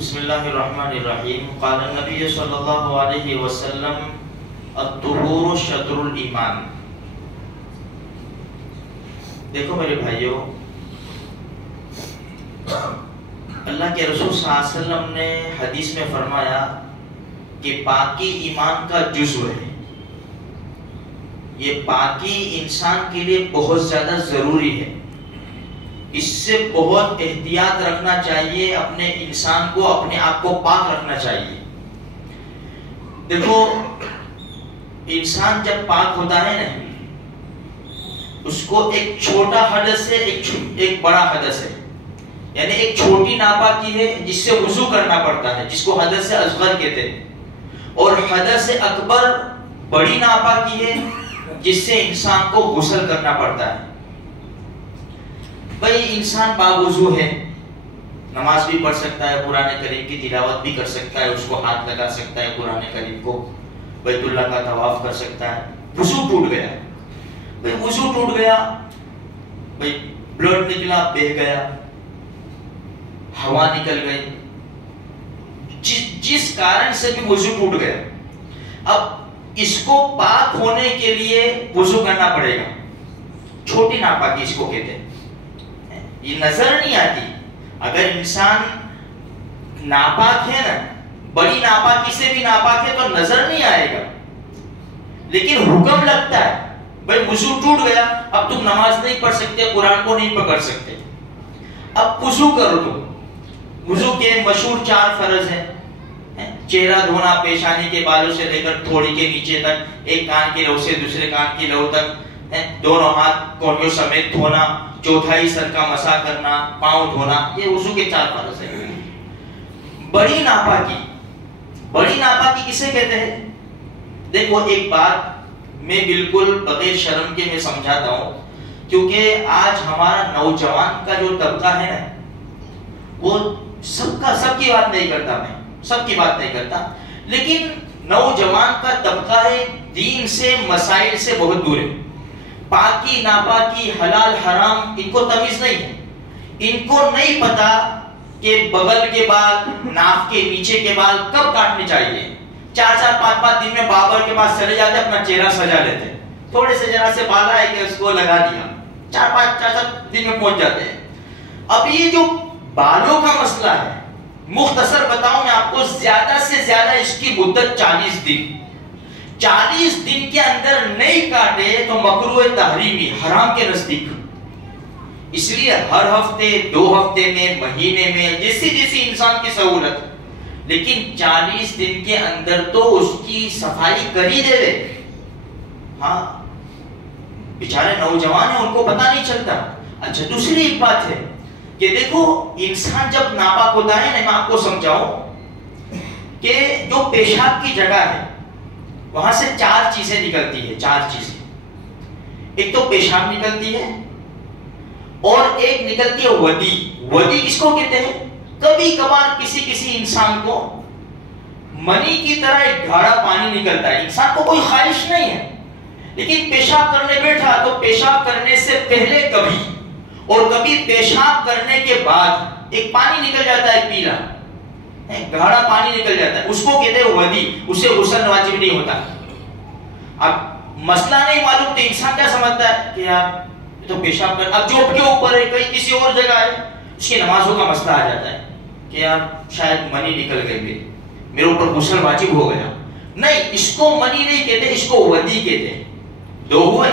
بسم اللہ الرحمن الرحیم. قال النبی صلی اللہ علیہ وسلم الطہور شطر الایمان. دیکھو میرے بھائیوں، اللہ کے رسول صلی اللہ علیہ وسلم نے حدیث میں فرمایا کہ پاکی ایمان کا جزو ہے. یہ پاکی انسان کے لیے بہت زیادہ ضروری ہے. اس سے بہت احتیاط رکھنا چاہیے. اپنے انسان کو، اپنے آپ کو پاک رکھنا چاہیے. دیکھو، انسان جب پاک ہوتا ہے نا، اس کو ایک چھوٹا حدث ہے، ایک بڑا حدث ہے. یعنی ایک چھوٹی ناپاکی ہے جس سے وضو کرنا پڑتا ہے، جس کو حدث اصغر کہتے ہیں، اور حدث اکبر بڑی ناپاکی ہے جس سے انسان کو غسل کرنا پڑتا ہے. بھئی انسان باوضو ہے، نماز بھی پڑھ سکتا ہے، قرآن کریم کی تلاوت بھی کر سکتا ہے، اس کو ہاتھ لگا سکتا ہے، قرآن کریم کو، بیت اللہ کا طواف کر سکتا ہے. وضو ٹوٹ گیا، بھئی وضو ٹوٹ گیا، بھئی بلڈ نکلا، بہہ گیا، ہوا نکل گئی، جس کارن سے بھی وضو ٹوٹ گیا. اب اس کو پاک ہونے کے لیے وضو کرنا پڑے گا. چھوٹی ناپاکی اس کو کہتے ہیں. یہ نظر نہیں آتی. اگر انسان ناپاک ہے نا، بڑی ناپاکی سے بھی ناپاک ہے تو نظر نہیں آئے گا، لیکن حکم لگتا ہے. بھئی وضو ٹوٹ گیا، اب تم نماز نہیں پڑھ سکتے، قرآن کو نہیں پکڑ سکتے، اب وضو کرو. تم وضو کے مشہور 4 فرض ہیں. چہرہ دھونا پیشانی کے بالوں سے لے کر تھوڑی کے نیچے تک، ایک کان کی لو سے دوسرے کان کی لو تک، دونوں ہاتھ کونیوں سمیت دھونا، چوتھائی سر کا مسح کرنا، پاؤں دھونا. یہ وضو کے 4 فرض ہیں. بڑی ناپاکی کسے کہتے ہیں؟ دیکھو، ایک بات میں بالکل بغیر شرم کے میں سمجھاتا ہوں، کیونکہ آج ہمارا نوجوان کا جو طبقہ ہے نا، وہ سب کی بات نہیں کرتا، میں سب کی بات نہیں کرتا، لیکن نوجوان کا طبقہ ہے دین سے، مسائل سے بہت دور ہے. پاکی ناپاکی، حلال حرام، ان کو تمیز نہیں ہے. ان کو نہیں پتا کہ بغل کے بال، ناک کے نیچے کے بال کب کاٹنے چاہیے. 4-4 5-5 دن میں بابر کے پاس چلے جاتے، اپنا چہرہ سجا لیتے، تھوڑے سے ذرا سے بالا ہے کہ اس کو لگا دیا، 4-5 دن میں پہنچ جاتے ہیں. اب یہ جو بالوں کا مسئلہ ہے، مختصر بتاؤں میں آپ کو، زیادہ سے زیادہ اس کی مدت 40 دن. 40 دن کے اندر نہیں کاٹے تو مکروہ تحریمی، حرام کے نزدیک. اس لیے ہر ہفتے، 2 ہفتے میں، مہینے میں، جیسی انسان کی سہولت، لیکن 40 دن کے اندر تو اس کی صفائی کر ہی دے دے. ہاں، بیچارے نوجوان ہیں، ان کو پتہ نہیں چلتا. اچھا، دوسری ایک بات ہے کہ دیکھو، انسان جب ناپاک ہوتا ہے نا، میں آپ کو سمجھاؤں کہ جو پیشاب کی جگہ ہے، وہاں سے 4 چیزیں نکلتی ہے. 4 چیزیں. ایک تو پیشاب نکلتی ہے، اور ایک نکلتی ہے ودی. ودی کس کو کہتے ہیں؟ کبھی کبھار کسی انسان کو منی کی طرح ایک گاڑھا پانی نکلتا ہے. انسان کو کوئی خواہش نہیں ہے، لیکن پیشاب کرنے بیٹھا تو پیشاب کرنے سے پہلے کبھی، اور کبھی پیشاب کرنے کے بعد ایک پانی نکل جاتا ہے، پیلا گاڑھا پانی نکل جاتا ہے، اس کو کہتے ہیں ودی. اسے غسل واجب نہیں ہوتا. اب مسئلہ نہیں معلوم تو انسان کیا سمجھتا ہے کہ یار تو پیشاب کر، اب جوب کے اوپر ہے، کہیں کسی اور جگہ ہے، اس کی نمازوں کا مسئلہ آ جاتا ہے کہ یار شاید منی نکل گئی، میرے اوپر غسل واجب ہو گیا. نہیں، اس کو منی نہیں کہتے، اس کو ودی کہتے ہیں. 2 ہوئے.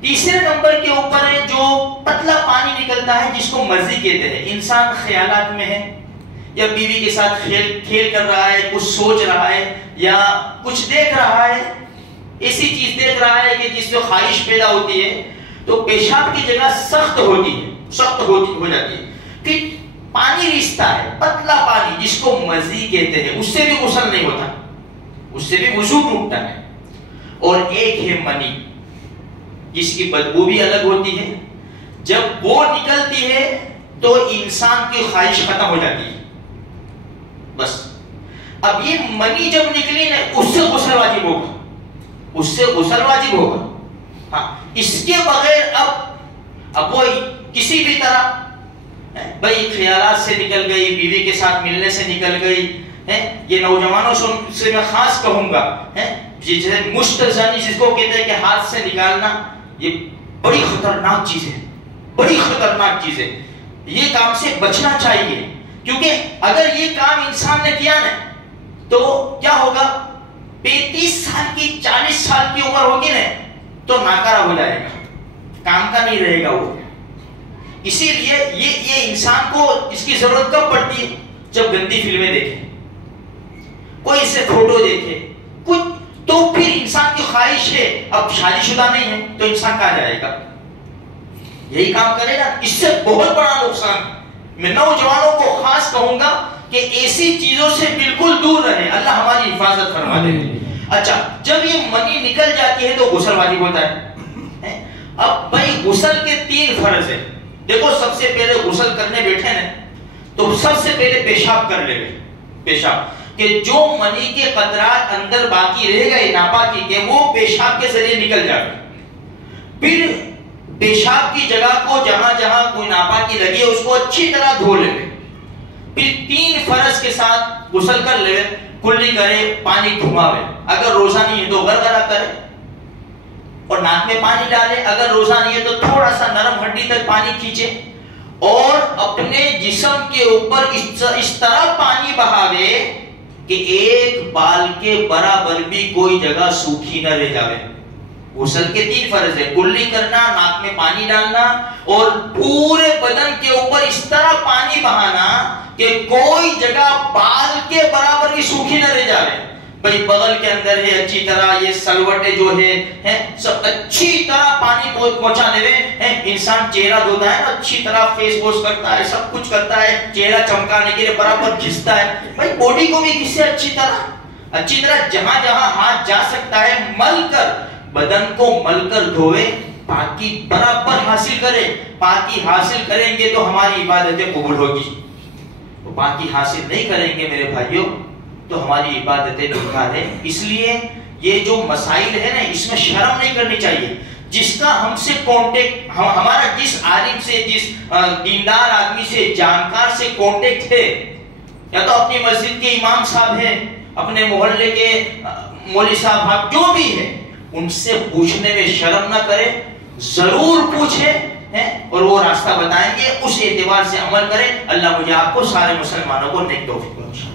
تیسرے نمبر کے اوپر ہے جو پتلا پانی نکلتا ہے، جس کو مزی کہتے ہیں. انسان خیالات میں ہے، یا بیوی کے ساتھ کھیل کر رہا ہے، کچھ سوچ رہا ہے، یا کچھ دیکھ رہا ہے، ایسی چیز دیکھ رہا ہے کہ جس سے خواہش پیدا ہوتی ہے، تو پیشاب کی جگہ سخت ہوتی ہے، سخت ہو جاتی ہے. پھر پانی ریستا ہے، پتلا پانی، جس کو مزی کہتے ہیں، اس سے بھی غسل نہیں ہوتا، اس سے بھی وضو ٹوٹتا ہے. اور ایک ہے منی، جس کی بدبو بھی الگ ہوتی ہے. جب وہ نکلتی ہے تو انسان کی خواہش ختم ہو جاتی ہے، بس. اب یہ منی جب نکلی نا، اس سے غسل واجب ہوگا، اس سے غسل واجب ہوگا. ہاں، اس کے بغیر اب وہ کسی بھی طرح بھائی خیالات سے نکل گئی، بیوی کے ساتھ ملنے سے نکل گئی. یہ نوجوانوں سے میں خاص کہوں گا، جسے مشتزنی جس کو کہتے ہیں کہ ہاتھ سے نکالنا، یہ بڑی خطرناک چیز ہے، بڑی خطرناک چیز ہے. یہ کام سے بچنا چاہیے، کیونکہ اگر یہ کام انسان نے کیا نا تو کیا ہوگا، 35 سال کی 40 سال کی عمر ہوگی نا تو ناکارہ ہو جائے گا، کام کا نہیں رہے گا وہ. اسی لیے یہ انسان کو اس کی ضرورت کب پڑتی ہے، جب گندی فلمیں دیکھے، کوئی اس سے فوٹو دیکھے کچھ، تو پھر انسان کی خواہش ہے، اب شادی شدہ نہیں ہے تو انسان کہاں جائے گا، یہی کام کرے گا. اس سے بہت بڑا نقصان. میں نوجوانوں کو خاص کہوں گا کہ ایسی چیزوں سے بالکل دور رہے، اللہ ہماری حفاظت فرما دے. اچھا، جب یہ منی نکل جاتی ہے تو غسل واجب ہوتا ہے. اب بھائی غسل کے 3 فرض ہیں. دیکھو، سب سے پہلے غسل کرنے بیٹھے نا تو سب سے پہلے پیشاب کر لے. پیشاب کہ جو منی کے قطرات اندر باقی رہ گئے ناپاکی کے، وہ پیشاب کے ذریعے نکل جائے. پھر پیشاب کی جگہ کو جہاں جہاں کوئی ناپاکی لگی ہے اس کو اچھی طرح دھو لے. پھر 3 فرض کے ساتھ غسل کر لے، کلی کرے، پانی گھماوے. اگر روزہ نہیں ہے تو غرغرہ کرے اور ناک میں پانی ڈالے. اگر روزہ نہیں ہے تو تھوڑا سا نرم ہڈی تک پانی کھینچے اور اپنے جسم کے اوپر اس طرح پانی بہاوے کہ ایک بال کے برابر بھی کوئی جگہ سوکھی نہ رہ جاوے. غسل کے 3 فرض ہے، کلی کرنا، ناک میں پانی ڈالنا اور پورے بدن کے اوپر اس طرح پانی بہانا کہ کوئی جگہ بال کے برابر بھی سوکھی نہ رہ جائے. بھئی بغل کے اندر ہے اچھی طرح، یہ سلوٹے جو ہے سب اچھی طرح پانی پہنچا دے. انسان چہرہ دھوتا ہے، اچھی طرح فیس واش کرتا ہے، سب کچھ کرتا ہے، چہرہ چمکانے کے لیے برابر گھستا ہے. بھئی باڈی کو بھی کس سے اچھی طرح جہاں جہاں ہاتھ جا سکتا ہے مل کر، بدن کو مل کر دھوئے، پاکی برابر حاصل کرے. پاکی حاصل کریں گے تو ہماری عبادتیں قبول ہوگی. پاکی حاصل نہیں کریں گے میرے بھائیوں تو ہماری عبادتیں بیکار ہیں. اس لیے یہ جو مسائل ہے نا، اس میں شرم نہیں کرنی چاہیے. جس کا ہم سے کانٹیکٹ، ہمارا جس عالم سے، جس دیندار آدمی سے، جانکار سے کانٹیکٹ ہے، یا تو اپنی مسجد کے امام صاحب ہیں، اپنے محلے کے مولوی صاحب، جو بھی ہے، ان سے پوچھنے میں شرم نہ کرے، ضرور پوچھے اور وہ راستہ بتائیں گے، اس اعتبار سے عمل کریں. اللہ مجھے آپ کو سارے مسلمانوں کو نیک توفیق بخشے.